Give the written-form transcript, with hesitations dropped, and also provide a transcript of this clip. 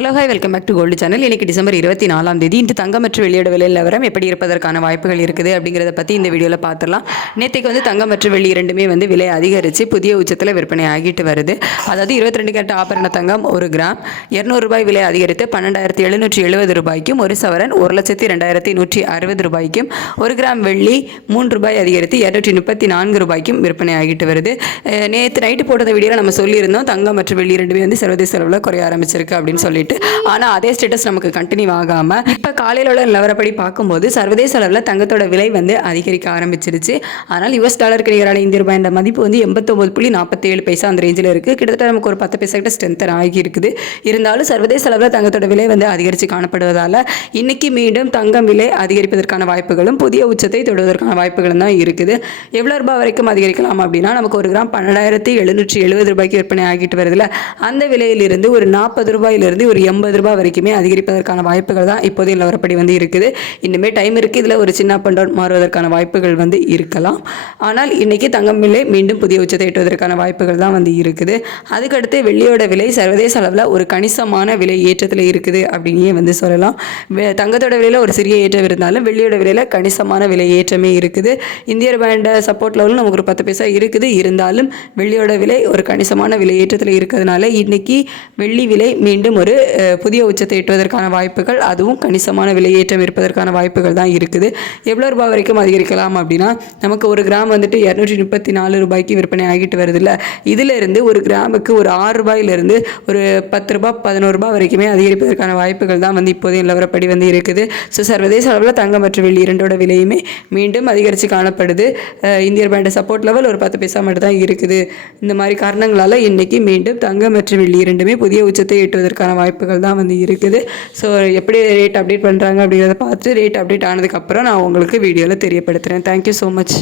Hello hi welcome back to gold channel. இன்றைக்கி December 24 இன்று தங்கம் மற்றும் வெள்ளியோட விலை நிலவரம் எப்படி இருப்பதற்கான வாய்ப்புகள் இருக்குது அப்படிங்கிறத பற்றி இந்த வீடியோவில் பார்த்துடலாம். நேற்றுக்கு தங்கம் மற்றும் வெள்ளி இரண்டுமே விலை அதிகரித்து புதிய உச்சத்தில் விற்பனை ஆகிட்டு வருது. அதாவது 22 கேரட் ஆபரண தங்கம் 1 கிராம் 200 ரூபாய் விலை அதிகரித்து 12,770 ரூபாய்க்கும், 1 சவரன் 1,02,160 ரூபாய்க்கும், 1 கிராம் வெள்ளி 3 ரூபாய் அதிகரித்து 234 ரூபாய்க்கும் விற்பனை ஆகிட்டு வருது. நேற்று நைட்டு போட்ட வீடியோவில் நம்ம சொல்லியிருந்தோம் தங்கம் மற்றும் வெள்ளி இரண்டுமே சர்வதேச அளவில் குறைய ஆரம்பிச்சிருக்கு அப்படின்னு சொல்லிட்டு. ஆனால் அதே ஸ்டேட்டஸ் நமக்கு கண்டினியூ ஆகாமல் இப்போ காலையில் உள்ள நிலவரப்படி பார்க்கும்போது சர்வதேச அளவில் தங்கத்தோட விலை அதிகரிக்க ஆரம்பிச்சிருச்சு. ஆனால் US டாலருக்கு நிகரான இந்திய ரூபாய் மதிப்பு 89.47 அந்த ரேஞ்சில் இருக்குது. கிட்டத்தட்ட நமக்கு ஒரு 10 பைசா கிட்ட ஸ்ட்ரென்த்தன் ஆகி இருக்குது. இருந்தாலும் சர்வதேச அளவில் தங்கத்தோட விலை அதிகரித்து காணப்படுவதால் இன்னைக்கு மீண்டும் தங்கம் விலை அதிகரிப்பதற்கான வாய்ப்புகளும் புதிய உச்சத்தை தொடுவதற்கான வாய்ப்புகளும் தான் இருக்குது. எவ்வளோ ரூபாய் வரைக்கும் அதிகரிக்கலாம் அப்படின்னா நமக்கு 1 கிராம் 12,770 ரூபாய்க்கு விற்பனை ஆகிட்டு வருதுல, அந்த விலையிலிருந்து ஒரு 40 ரூபாயிலிருந்து ஒரு 80 ரூபாய் வரைக்குமே அதிகரிப்பதற்கான வாய்ப்புகள் தான் இப்போதைய நிலவரப்படி இருக்குது. இன்னுமே டைம் இருக்குது. இதில் ஒரு சின்ன அப் அண்ட் டவுன் மாறுவதற்கான வாய்ப்புகள் இருக்கலாம். ஆனால் இன்னைக்கு தங்கம் விலை மீண்டும் புதிய உச்சத்தை எட்டுவதற்கான வாய்ப்புகள் தான் இருக்குது. அதுக்கடுத்து வெள்ளியோட விலை சர்வதேச அளவில் ஒரு கணிசமான விலை ஏற்றத்தில் இருக்குது அப்படின்னே சொல்லலாம். தங்கத்தோட விலையில் ஒரு சிறிய ஏற்றம் இருந்தாலும் வெள்ளியோட விலையில் கணிசமான விலை ஏற்றமே இருக்குது. இந்திய ரூபாயோட சப்போர்ட் லெவலும் நமக்கு ஒரு 10 பைசா இருக்குது. இருந்தாலும் வெள்ளியோட விலை ஒரு கணிசமான விலை ஏற்றத்தில் இருக்கிறதுனால இன்னைக்கு வெள்ளி விலை மீண்டும் ஒரு புதிய உச்சத்தை எட்டுவதற்கான வாய்ப்புகள், அதுவும் கணிசமான விலையேற்றம் இருப்பதற்கான வாய்ப்புகள் தான் இருக்குது. எவ்வளோ ரூபாய் வரைக்கும் அதிகரிக்கலாம் அப்படின்னா நமக்கு 1 கிராம் 234 ரூபாய்க்கு விற்பனை ஆகிட்டு வருதுல்ல, இதிலிருந்து ஒரு கிராமுக்கு ஒரு 6 ரூபாயிலிருந்து ஒரு 10 ரூபாய் 11 ரூபாய் வரைக்குமே அதிகரிப்பதற்கான வாய்ப்புகள் தான் இப்போதைய நிலவரப்படி இருக்குது. ஸோ சர்வதேச அளவில் தங்கம் மற்றும் வெள்ளி இரண்டோட விலையுமே மீண்டும் அதிகரித்து காணப்படுது. இந்திய ரூபாயோட சப்போர்ட் லெவல் ஒரு 10 பைசா மட்டும் தான் இருக்குது. இந்த மாதிரி காரணங்களால் இன்னைக்கு மீண்டும் தங்கம் மற்றும் வெள்ளி இரண்டுமே புதிய உச்சத்தை எட்டுவதற்கான வாய்ப்புகள் தான் இருக்குது. ஸோ எப்படி ரேட் அப்டேட் பண்ணுறாங்க அப்படிங்கிறத பார்த்து ரேட் அப்டேட் ஆனதுக்கப்புறம் நான் உங்களுக்கு வீடியோவில் தெரியப்படுத்துகிறேன். Thank you so much.